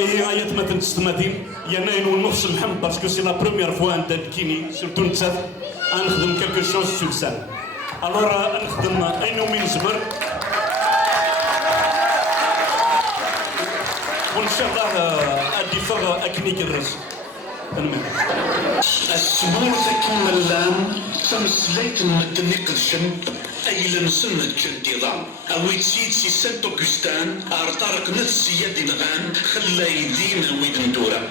Et ayat matin tstmadin yana ino nofs mham parce que c'est la première fois anta kini surtout ntsaf نخدم quelque chose sur ça. Alors نخدم اينو من زمر وان شاء الله ادي فغ اكنيك الرس. السبور تكمل اللام تمسليت مدني قدشن أيلا نسمى الانتظام أوي تسيد سي سانت أوغستان أرطارق نتسياد نغان خلا يدينا ويد ندورا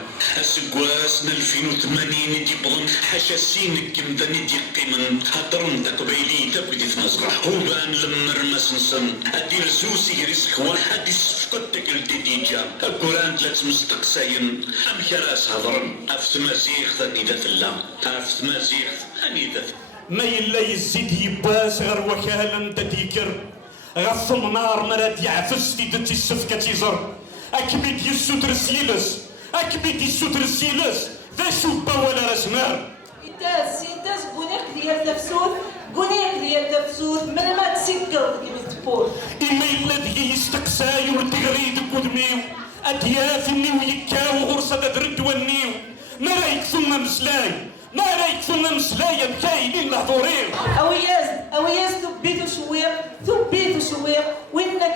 أسقواس 2080 دي بضن حاشا سينك مدني دي قيمن هضرن دا قبيلي تاكو دي ثمزغا هوبان لمر ما سنسن أدي رزوسي ريسكوا أدي سفقدتك الديديجا القرآن تلات مستقساين أم كراس هضرن أفت مزيغ ثاني ذا ثلا أفت مزيغ ثاني ذا ما يلا يزيد يباس غير وكالا تديكر غصم نار مراد يعفس تيدتي السفكة تيزر أكبيت يسوتر سيلس أكبيت يسوتر سيلس ذا شوبا ولا رسمار سيتاز بونيك ديال تفسود بونيك ديال تفسود من ما تسكر كيما تقول إما يلا دي يستقساي وردغريدك ودميو أدياف النيو يكاو غرصة درد والنيو ما رايك ثم مسلاي ما رايك ثم مسلايا كاينين لهضورين أوياز ثبيتو شويق وينك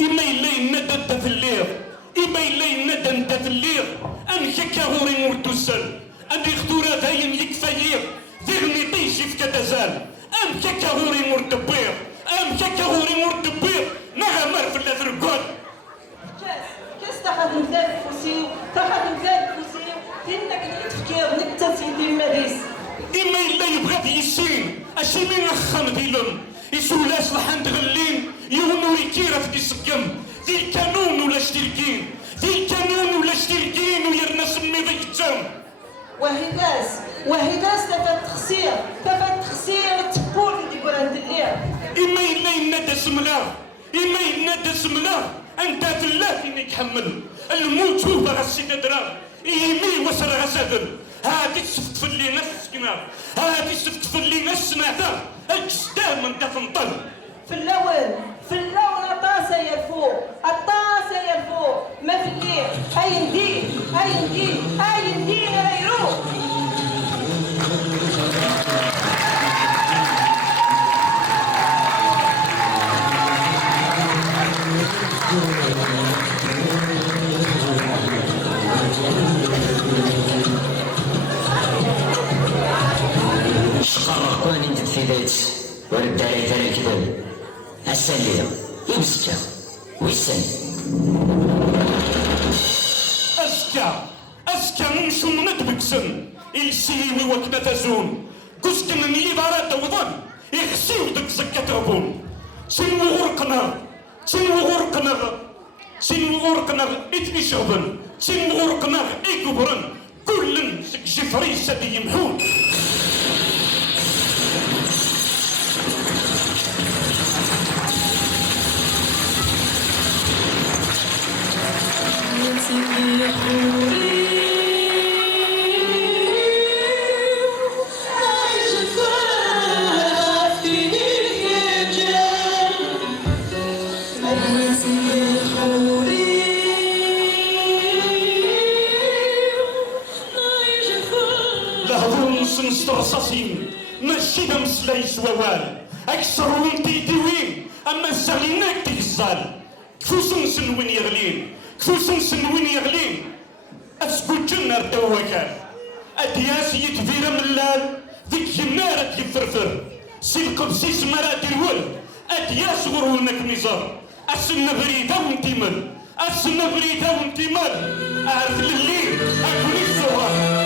إما إلا ينادى انت في الليل إما إلا ينادى انت في الليل أنك كهوري مرتسل أني اختورا داين يكفاير ذغني طيشي في كتزال أنك كهوري مرتبير أنك كهوري مرتبير نغمر في اللذرقون كاس تاخذ مثال فوسيو إنك تفكير نكتا سيدي المديس إما إلا يبغى يسين أشي من أخم ديلهم يسولاس لحن تغلين يونو يكيرا في ديسقم ذي الكانون ولا شتيركين ويرنا سمي ذي التم وهداس تفات تخسير تقول دي قران دليا إما إلا ينادى سملا أنت تلا فين يتحمل الموت هو غسي تدرا يمي وسر غسادن هادي تسفت في اللي نسكنا هادي تسفت في اللي نسنا اجسدام من تفنطل في اللون الطاسة يرفو ما في الليل أي ندين غيروه شقرقوني انت تفيدات ورد علي ثاني الكباب السلية يمسكا ويسن أسكا نمشو ندبكسن السيوي وكنا تزون كسكن اللي دارات دوضن يخسيو دك زكا تغبون سنو غرقنا إتني شغبن سنو غرقنا إكبرن كلن سك جفري سدي يمحون نسترصصين ماشي مسلايس ووال اكثر من تيديوين اما الزغيناك تيزال كفوسن وين يغلين اسكو جنة ردوكال ادياس يتفير ملال ذيك يمارة يفرفر سيلقب سيس مرات الول ادياس غرونك ميزار اسن بريدة وانتمال اعرف الليل اكوني الصغار